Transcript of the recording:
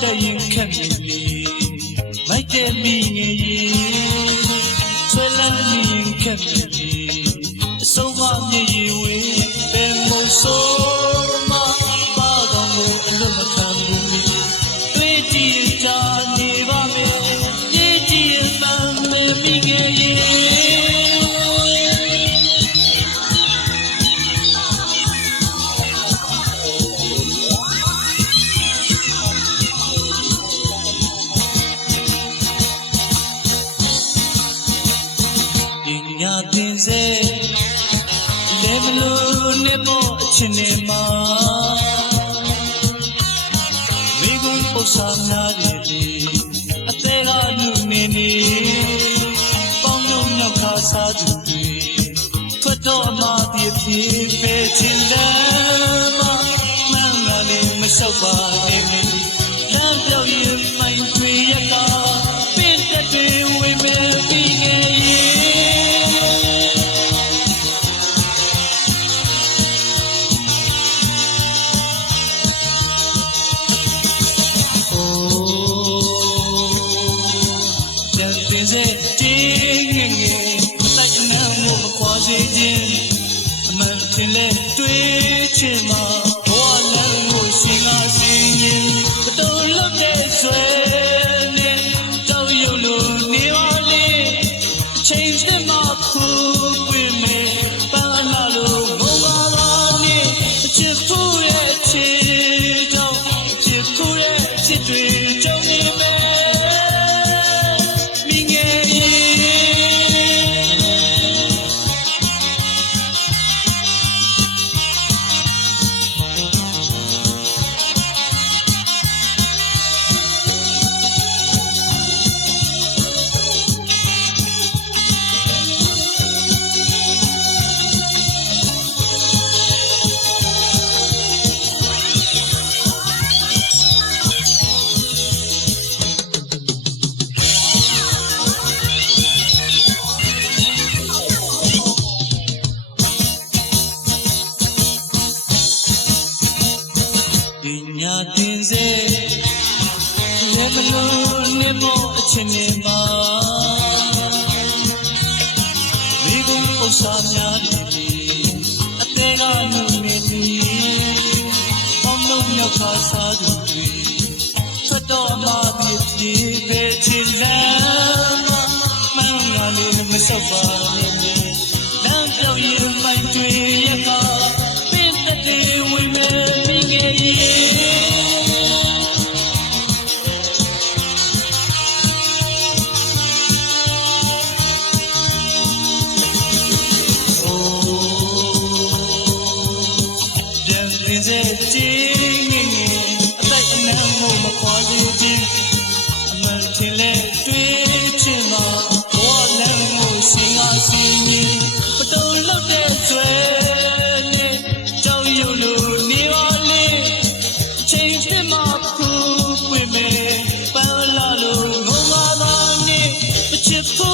ဆုံး ပညာသင်စေလေမလို့နေဖို့အချင်းနေမှာမိဂုံပု္ပ္ပာနာရည်ဒီအသေးကလူနေနေပေါင်းလုံးနောက်ခါစားသူတွေထွက်တော့မှဒီဖြစ်ပဲချင်းတယ်မမှန်လာနေမလျှောက်ပါ နဲ့အ nya tin se le ma lo ne mo a chin ne ma mi gu ဥစ္စာများနေပြီအသေးကလူနေပြီပေါင်းလုံးမြောက်ခါစားသူတွေထွက်တော့မှဒီဖြစ်ပဲချင်လမ်းမမှန်ငါလေးမလျှောက်ပါ ချင်းလဲတွေ့ချင်းမှာဘောလန်ကိုရှင်ကစီမင်းပတုံးလောက်တဲ့ဆွဲနဲ့ကြောက်ရွံ့လို့နေပါလေချင်းစစ်မှာဖူးပွင့်မယ်ပန်းလာလို့ငုံမာသာနဲ့ပချစ်ဖို့